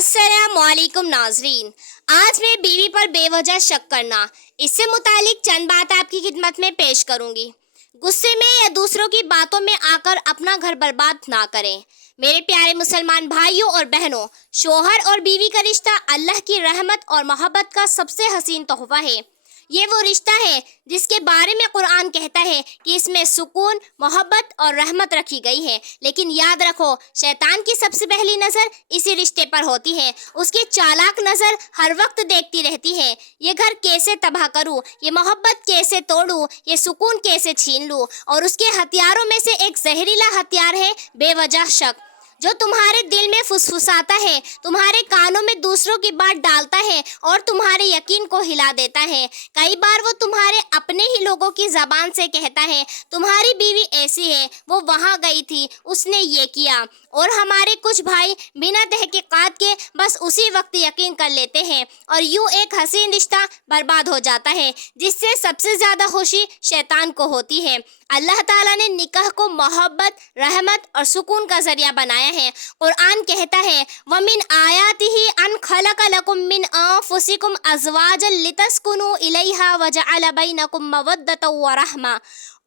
अस्सलाम वालेकुम नाजरीन। आज मैं बीवी पर बेवजह शक करना, इससे मुतालिक चंद बातें आपकी खिदमत में पेश करूंगी। गुस्से में या दूसरों की बातों में आकर अपना घर बर्बाद ना करें। मेरे प्यारे मुसलमान भाइयों और बहनों, शोहर और बीवी का रिश्ता अल्लाह की रहमत और मोहब्बत का सबसे हसीन तोहफा है। ये वो रिश्ता है जिसके बारे में कुरान कहता है कि इसमें सुकून, मोहब्बत और रहमत रखी गई है। लेकिन याद रखो, शैतान की सबसे पहली नज़र इसी रिश्ते पर होती है। उसकी चालाक नज़र हर वक्त देखती रहती है, ये घर कैसे तबाह करूँ, ये मोहब्बत कैसे तोड़ूँ, ये सुकून कैसे छीन लूँ। और उसके हथियारों में से एक जहरीला हथियार है बेवजह शक, जो तुम्हारे दिल में फुसफुसाता है, तुम्हारे कानों में दूसरों की बात डालता है और तुम्हारे यकीन को हिला देता है। कई बार वो तुम्हारे अपने ही लोगों की ज़बान से कहता है, तुम्हारी बीवी ऐसी है, वो वहाँ गई थी, उसने ये किया। और हमारे कुछ भाई बिना तहकीकात के बस उसी वक्त यकीन कर लेते हैं और यूँ एक हसीन रिश्ता बर्बाद हो जाता है, जिससे सबसे ज़्यादा खुशी शैतान को होती है। अल्लाह ताला ने निकाह को मोहब्बत, रहमत और सुकून का ज़रिया बनाया है। कुरान कहता है, वमिन आयातिही अन खलक़ लकुम मिन अनफुसिकुम अज़वाजन लितस्कुनु इलैहा वजअल बैनकुम मवद्दतन व रहमा।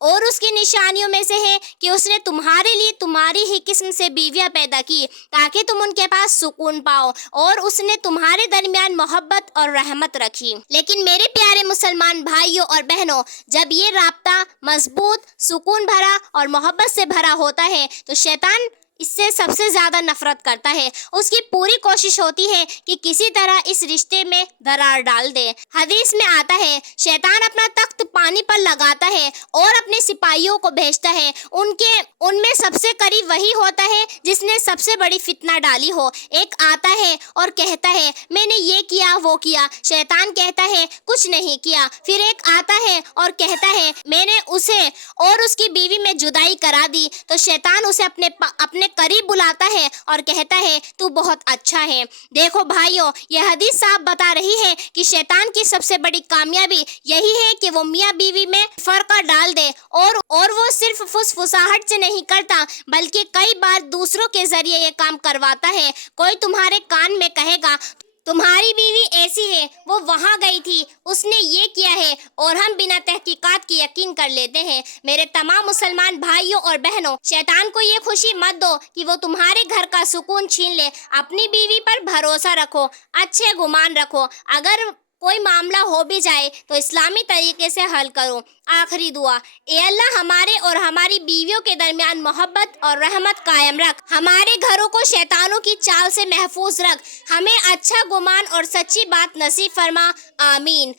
और उसकी निशानियों में से है कि उसने तुम्हारे लिए तुम्हारी ही किस्म से बीवियाँ पैदा की ताकि तुम उनके पास सुकून पाओ, और उसने तुम्हारे दरमियान मोहब्बत और रहमत रखी। लेकिन मेरे प्यारे मुसलमान भाइयों और बहनों, जब ये राब्ता मजबूत, सुकून भरा और मोहब्बत से भरा होता है तो शैतान इससे सबसे ज़्यादा नफरत करता है। उसकी पूरी कोशिश होती है कि किसी तरह इस रिश्ते में दरार डाल दे। हदीस में आता है, शैतान अपना तख्त पानी पर लगाता है और अपने सिपाहियों को भेजता है। उनमें सबसे करीब वही होता है जिसने सबसे बड़ी फितना डाली हो। एक आता है और कहता है, मैंने ये किया वो किया। शैतान कहता है, कुछ नहीं किया। फिर एक आता है और कहता है, मैंने उसे और उसकी बीवी में जुदाई करा दी। तो शैतान उसे अपने करीब बुलाता है और कहता है, तू बहुत अच्छा है। देखो भाइयों, यह हदीस साफ बता रही है कि शैतान की सबसे बड़ी कामयाबी यही है कि वो मियाँ बीवी में फर्क डाल दे, और वो सिर्फ फुसफुसाहट से नहीं करता बल्कि कई बार दूसरों के जरिए ये काम करवाता है। कोई तुम्हारे कान में कहेगा, तुम्हारी बीवी ऐसी है, वो वहाँ गई थी, उसने ये किया है, और हम बिना तहकीकात की यकीन कर लेते हैं। मेरे तमाम मुसलमान भाइयों और बहनों, शैतान को ये खुशी मत दो कि वो तुम्हारे घर का सुकून छीन ले। अपनी बीवी पर भरोसा रखो, अच्छे गुमान रखो। अगर कोई मामला हो भी जाए तो इस्लामी तरीके से हल करो। आखिरी दुआ, ए अल्लाह, हमारे और हमारी बीवियों के दरमियान मोहब्बत और रहमत कायम रख। हमारे घरों को शैतानों की चाल से महफूज रख। हमें अच्छा गुमान और सच्ची बात नसीब फरमा। आमीन।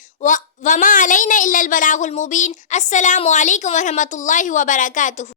वमा अलैना इल्लल बलागुल मुबीन। अस्सलामु अलैकुम व रहमतुल्लाहि व बरकातुहू।